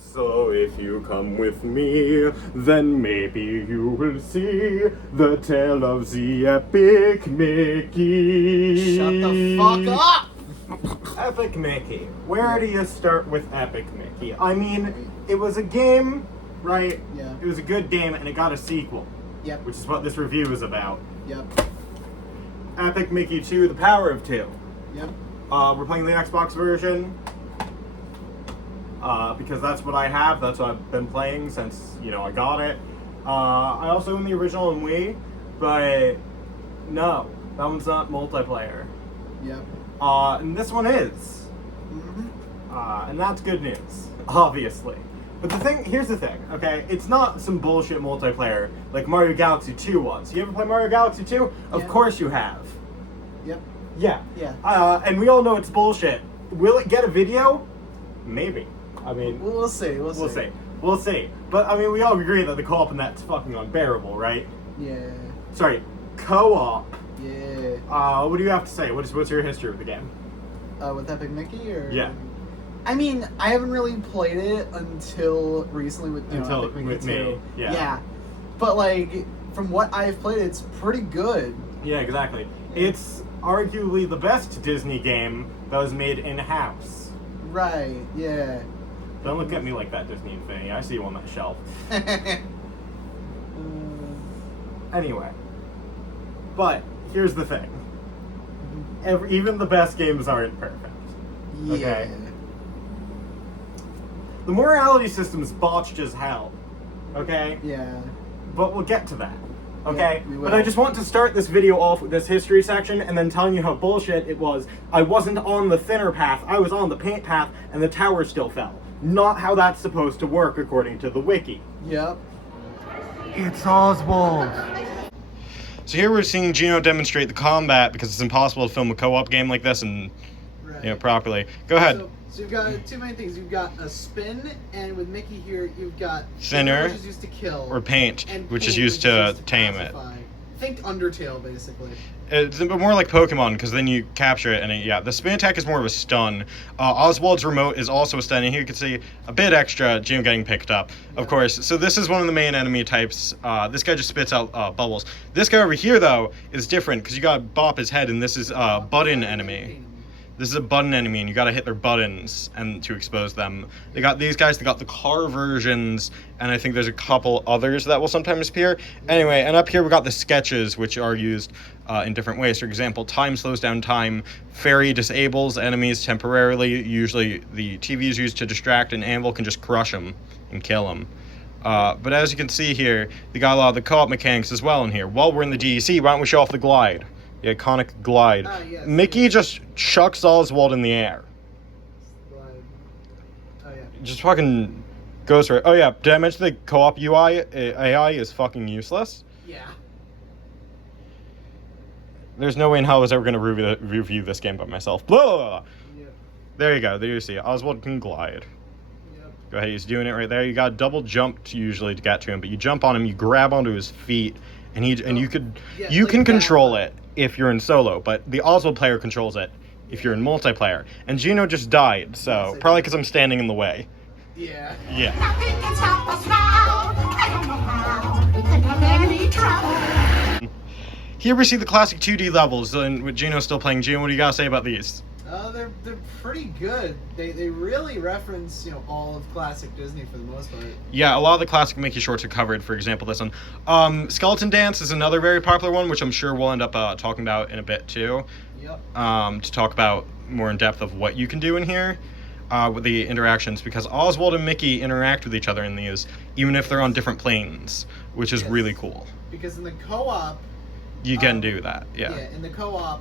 So if you come with me, then maybe you will see the tale of the epic Mickey. Shut the fuck up! Epic Mickey. Where do you start with Epic Mickey? I mean, it was a game, right? Yeah. It was a good game, and it got a sequel. Yep. Which is what this review is about. Yep. Epic Mickey 2, The Power of Two. Yep. We're playing the Xbox version. Because that's what I have. That's what I've been playing since, I got it. I also own the original on Wii, but no, that one's not multiplayer. Yep. And this one is. Mm-hmm. And that's good news, obviously. But here's the thing, okay? It's not some bullshit multiplayer like Mario Galaxy 2 was. You ever play Mario Galaxy 2? Of course you have. Yep. Yeah. Yeah. And we all know it's bullshit. Will it get a video? Maybe. I mean... We'll see. We'll see. But, I mean, we all agree that the co-op in that's fucking unbearable, right? Yeah. Sorry, co-op. Yeah. What do you have to say? What's your history with the game? With Epic Mickey, or? Yeah. I mean, I haven't really played it until recently with Epic Mickey with 2. me. Yeah. Yeah. But, like, from what I've played, it's pretty good. Yeah, exactly. It's arguably the best Disney game that was made in-house. Right, yeah. Don't look at me like that, Disney Infinity. I see you on that shelf. Anyway. But, here's the thing. Even the best games aren't perfect. Yeah. Okay? The morality system's botched as hell. Okay? Yeah. But we'll get to that. Okay? Yeah, we will. But I just want to start this video off with this history section and then telling you how bullshit it was. I wasn't on the thinner path, I was on the paint path, and the tower still fell. Not how that's supposed to work according to the wiki. Yep. It's Oswald. So here we're seeing Geno demonstrate the combat because it's impossible to film a co-op game like this and properly. Go ahead. So you've got two main things. You've got a spin, and with Mickey here, you've got thinner, which is used to kill, or paint, and which paint, is used to tame it. Think Undertale, basically. It's more like Pokemon, because then you capture it, and the spin attack is more of a stun. Oswald's remote is also a stun, and here you can see a bit extra Geno getting picked up, of course. So this is one of the main enemy types. This guy just spits out bubbles. This guy over here, though, is different, because you gotta bop his head, and this is a button enemy. This is a button enemy, and you gotta hit their buttons and to expose them. They got these guys, they got the car versions, and I think there's a couple others that will sometimes appear. Anyway, and up here we got the sketches, which are used in different ways. For example, time slows down time. Fairy disables enemies temporarily. Usually the TV is used to distract, and Anvil can just crush them and kill them. But as you can see here, they got a lot of the co-op mechanics as well in here. While we're in the DEC, why don't we show off the glide? The iconic glide. Yes. Mickey just chucks Oswald in the air. Glide. Oh, yeah. Just fucking goes for it. Oh yeah, did I mention the co-op UI AI is fucking useless? Yeah. There's no way in hell I was ever going to review this game by myself. Blah, blah, blah. Yep. There you go. There you see it. Oswald can glide. Yep. Go ahead, he's doing it right there. You got double jump usually to get to him, but you jump on him, you grab onto his feet, and you can control it if you're in solo, but the Oswald player controls it if you're in multiplayer. And Geno just died, so probably because I'm standing in the way. Yeah. Yeah. Nothing can stop us now. I don't know how. We could have any trouble. Here we see the classic 2D levels, and with Geno still playing. Geno, what do you gotta say about these? They're pretty good. They really reference, all of classic Disney for the most part. Yeah, a lot of the classic Mickey shorts are covered. For example, this one. Skeleton Dance is another very popular one, which I'm sure we'll end up talking about in a bit too. Yep. To talk about more in depth of what you can do in here with the interactions, because Oswald and Mickey interact with each other in these, even if they're on different planes, which is really cool. Because in the co-op, you can do that. Yeah. Yeah, in the co-op,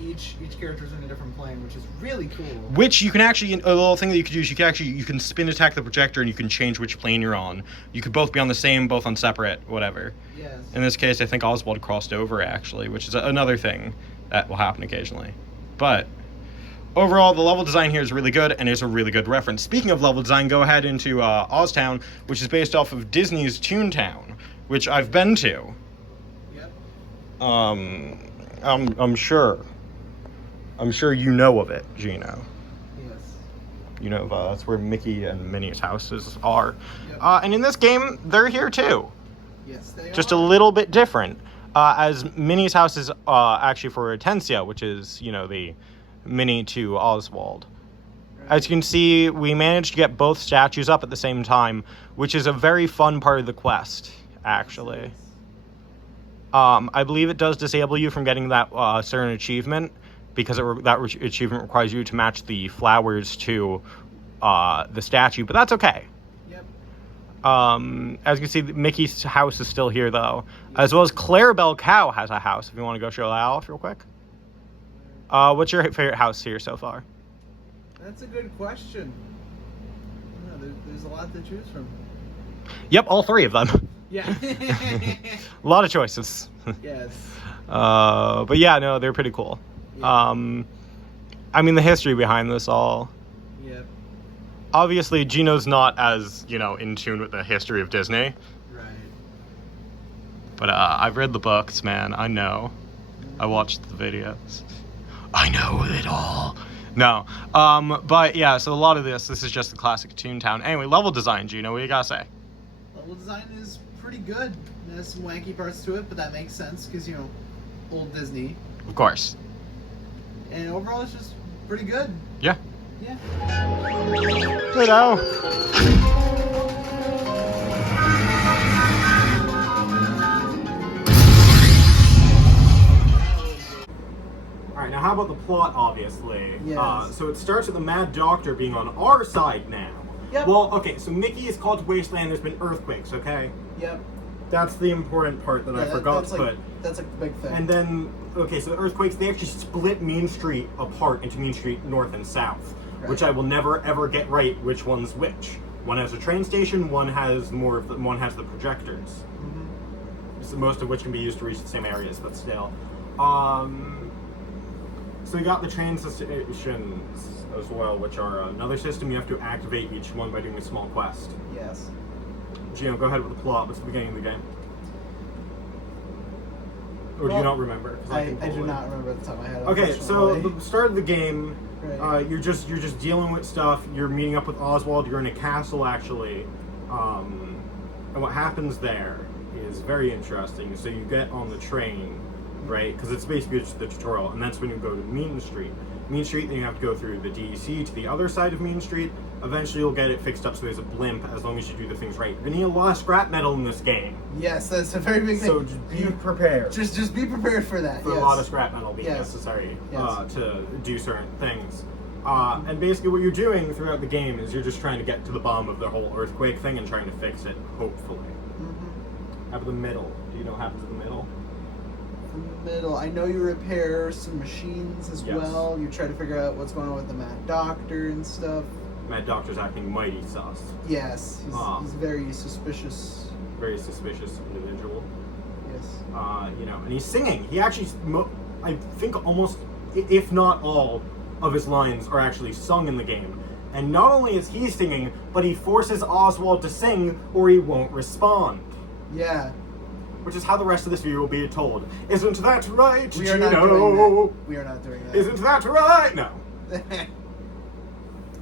each character's in a different plane, which is really cool. Which you can actually, a little thing that you could do is you can spin attack the projector and you can change which plane you're on. You could both be on the same, both on separate, whatever. Yes. In this case, I think Oswald crossed over actually, which is another thing that will happen occasionally. But overall, the level design here is really good and is a really good reference. Speaking of level design, go ahead into Oztown, which is based off of Disney's Toontown, which I've been to. Yep. I'm sure you know of it, Geno. Yes. that's where Mickey and Minnie's houses are. Yep. And in this game, they're here too. Yes, they Just are. a little bit different. As Minnie's house is actually for Hortensia, which is, the Minnie to Oswald. As you can see, we managed to get both statues up at the same time, which is a very fun part of the quest, actually. I believe it does disable you from getting that certain achievement, because achievement requires you to match the flowers to the statue, but that's okay. Yep. As you can see, Mickey's house is still here, though. As well as Clarabelle Cow has a house, if you want to go show that off real quick. What's your favorite house here so far? That's a good question. There's a lot to choose from. Yep, all three of them. Yeah. A lot of choices. Yes. But yeah, no, they're pretty cool. Yeah. The history behind this all. Yep. Obviously, Geno's not as, in tune with the history of Disney. Right. But I've read the books, man. I know. I watched the videos. I know it all. No. But yeah, so a lot of this is just the classic Toontown. Anyway, level design, Geno, what do you gotta say? Level design is pretty good. There's some wanky parts to it, but that makes sense because, old Disney. Of course. And overall, it's just pretty good. Yeah. Yeah. Alright, now how about the plot, obviously? Yes. So it starts with the Mad Doctor being on our side now. Yep. Well, okay, so Mickey is called to Wasteland, there's been earthquakes, okay? Yep. That's the important part that I forgot to put. That's like the big thing. And then, okay, so the earthquakes, they actually split Main Street apart into Main Street North and South, which I will never ever get right which one's which. One has a train station, one has the projectors. Mm-hmm. So most of which can be used to reach the same areas, but still. So we got the train stations as well, which are another system. You have to activate each one by doing a small quest. Yes. Geno, go ahead with the plot. What's the beginning of the game? Or do you not remember? I do not remember at the top of my head. Okay, so the start of the game, Right. you're just dealing with stuff. You're meeting up with Oswald. You're in a castle, actually, and what happens there is very interesting. So you get on the train, right? Because it's basically just the tutorial, and that's when you go to Main Street. Main Street, then you have to go through the DEC to the other side of Main Street. Eventually, you'll get it fixed up so there's a blimp, as long as you do the things right. You're gonna need a lot of scrap metal in this game. Yes, that's a very big thing. So just be prepared. Just be prepared for that. For a lot of scrap metal being necessary to do certain things. And basically what you're doing throughout the game is you're just trying to get to the bottom of the whole earthquake thing and trying to fix it, hopefully. Mm-hmm. How about the middle? Do you know what happens in the middle? The middle. I know you repair some machines as well. You try to figure out what's going on with the Mad Doctor and stuff. Mad Doctor's acting mighty sus. Yes, he's very suspicious. Very suspicious individual. Yes. And he's singing. He actually, I think almost, if not all, of his lines are actually sung in the game. And not only is he singing, but he forces Oswald to sing or he won't respond. Yeah. Which is how the rest of this video will be told. Isn't that right, We are Geno? not doing that. We are not doing that. Isn't that right? No.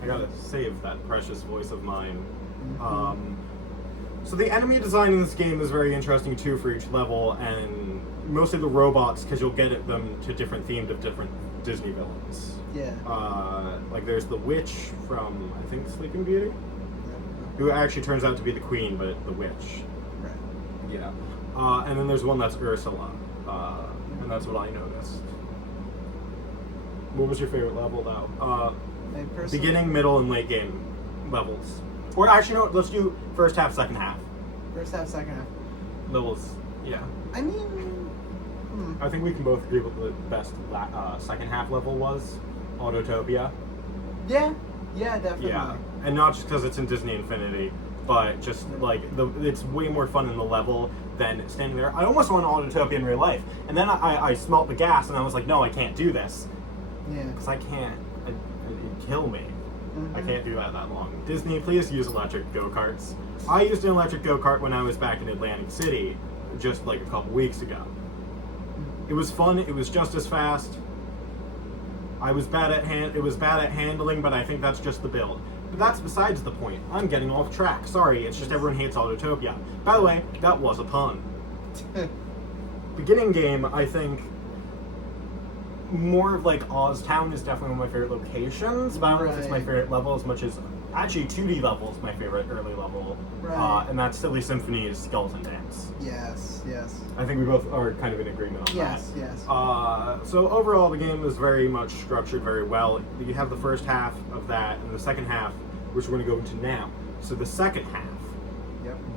I gotta save that precious voice of mine. Mm-hmm. So the enemy design in this game is very interesting too for each level, and mostly the robots, because you'll get them to different themed of different Disney villains. Yeah. Like there's the witch from, I think, Sleeping Beauty, who actually turns out to be the queen, but the witch. Right. Yeah. And then there's one that's Ursula, and that's what I noticed. What was your favorite level, though? Beginning, middle, and late game levels. Or actually, no, let's do first half, second half. First half, second half. Levels, yeah. I mean... I think we can both agree what the best second half level was. Autotopia. Yeah, definitely. Yeah, and not just because it's in Disney Infinity, but just like it's way more fun in the level than standing there. I almost went Autotopia in real life, and then I smelt the gas, and I was like, no, I can't do this. Yeah. Because I can't. It'd kill me. Mm-hmm. I can't do that long. Disney, please use electric go-karts. I used an electric go-kart when I was back in Atlantic City, just like a couple weeks ago. It was fun. It was just as fast. It was bad at handling, but I think that's just the build. But that's besides the point. I'm getting off track. Sorry, it's just everyone hates Autotopia. By the way, that was a pun. Beginning game, I think more of like Oz Town is definitely one of my favorite locations, but I don't know if it's my favorite level as much as actually 2D level is my favorite early level, and that's Silly Symphony's Skeleton Dance. Yes, yes. I think we both are kind of in agreement on that. Yes. So overall, the game is very much structured very well. You have the first half of that, and the second half, which we're going to go into now. So the second half,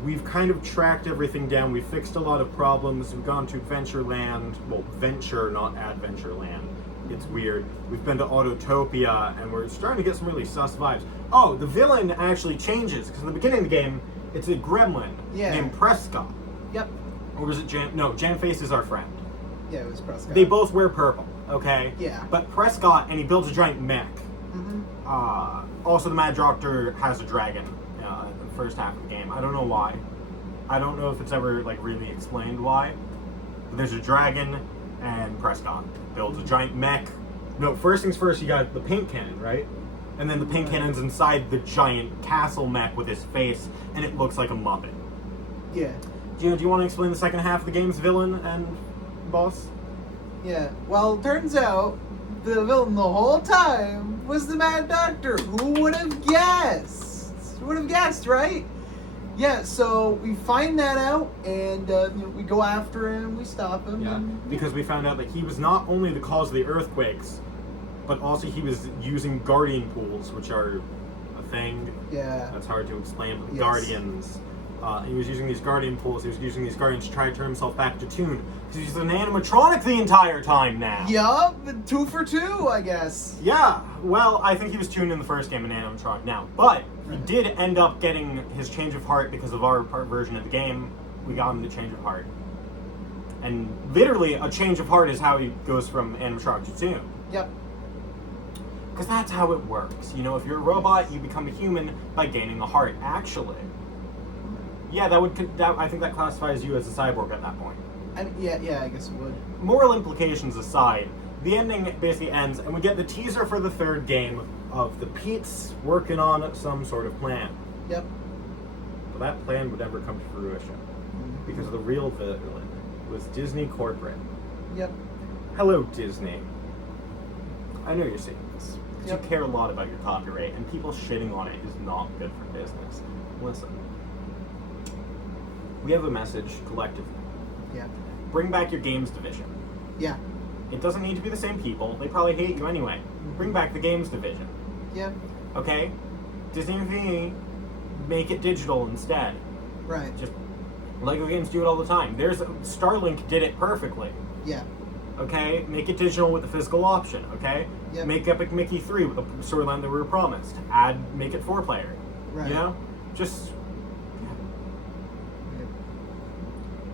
we've kind of tracked everything down. We've fixed a lot of problems. We've gone to Adventureland. Well, Venture, not Adventureland. It's weird. We've been to Autotopia, and we're starting to get some really sus vibes. Oh, the villain actually changes, because in the beginning of the game, it's a gremlin named Prescott. Yep. Or was it Jan? No, Janface is our friend. Yeah, it was Prescott. They both wear purple, okay? Yeah. But Prescott, and he builds a giant mech. Also, the Mad Doctor has a dragon in the first half of the game. I don't know why. I don't know if it's ever like really explained why. But there's a dragon, and Prescott builds a giant mech. No, first things first, you got the paint cannon, right? And then the paint cannon's inside the giant castle mech with his face, and it looks like a Muppet. Yeah. Do you want to explain the second half of the game's villain and boss? Yeah. Well, turns out the villain the whole time was the Mad Doctor. Who would have guessed? Who would have guessed, right? Yeah, so we find that out, and we go after him, we stop him. Yeah, and, because we found out that he was not only the cause of the earthquakes, but also he was using guardian pools, which are a thing. Yeah. That's hard to explain, but Yes. guardians. He was using these guardian pools, he was using these guardians to try to turn himself back to Toon, because he's an animatronic the entire time now. Yup, 2 for 2, I guess. Yeah, well, I think he was Toon in the first game and animatronic now, but he did end up getting his change of heart because of our version of the game. We got him the change of heart. And literally, a change of heart is how he goes from animatronic to Toon. Yep. Because that's how it works. You know, if you're a robot, you become a human by gaining a heart, actually. Yeah, I think that classifies you as a cyborg at that point. Yeah, I guess it would. Moral implications aside, the ending basically ends, and we get the teaser for the third game of the Pete's working on some sort of plan. Yep. But that plan would never come to fruition, because the real villain was Disney Corporate. Yep. Hello, Disney. I know you're seeing this. Because Yep. you care a lot about your copyright, and people shitting on it is not good for business. Listen. We have a message collectively. Yeah. Bring back your games division. Yeah. It doesn't need to be the same people. They probably hate you anyway. Bring back the games division. Yeah. Okay? Disney TV, make it digital instead. Right. Just Lego games do it all the time. Starlink did it perfectly. Yeah. Okay? Make it digital with the physical option. Okay? Yep. Make Epic Mickey 3 with the storyline that we were promised. Make it 4-player. Right. You know? Just.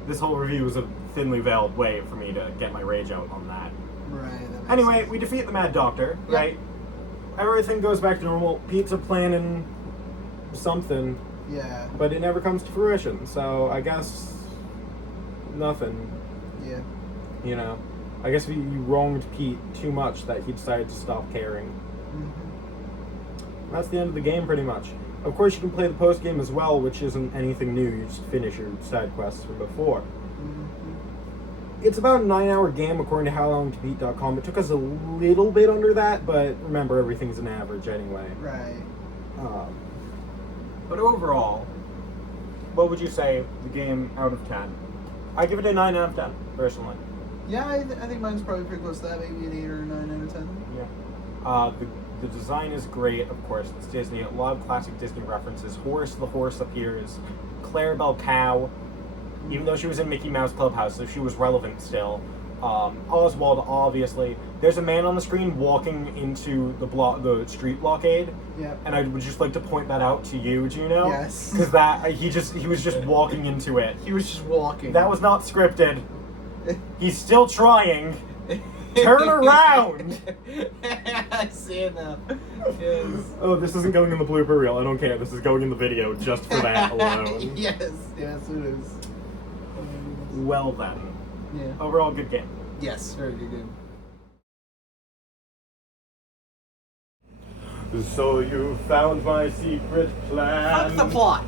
This whole review was a thinly veiled way for me to get my rage out on that. Right. That makes Anyway, sense. we defeat the Mad Doctor, Yep. right? Everything goes back to normal. Pete's planning something, Yeah. but it never comes to fruition. So I guess nothing. Yeah. You know, I guess you wronged Pete too much that he decided to stop caring. Mm-hmm. That's the end of the game, pretty much. Of course, you can play the post game as well, which isn't anything new. You just finish your side quests from before. Mm-hmm. It's about a 9-hour game according to HowLongToBeat.com. It took us a little bit under that, but remember, everything's an average anyway. Right. But overall, what would you say the game out of 10? I give it a 9 out of 10, personally. Yeah, I think mine's probably pretty close to that. Maybe an 8 or a 9 out of 10. Yeah. The design is great, of course. It's Disney. A lot of classic Disney references. Horace the horse appears. Clarabelle Cow, even though she was in Mickey Mouse Clubhouse, so she was relevant still. Oswald, obviously. There's a man on the screen walking into the street blockade. Yeah. And I would just like to point that out to you, Geno. Yes. Because he was just walking into it. He was just walking. That was not scripted. He's still trying. Turn around! I see it now. Yes. Oh, this isn't going in the blooper reel. I don't care. This is going in the video just for that alone. Yes, it is. Well then. Yeah. Overall, good game. Yes, very good game. So you found my secret plan. Fuck the plot.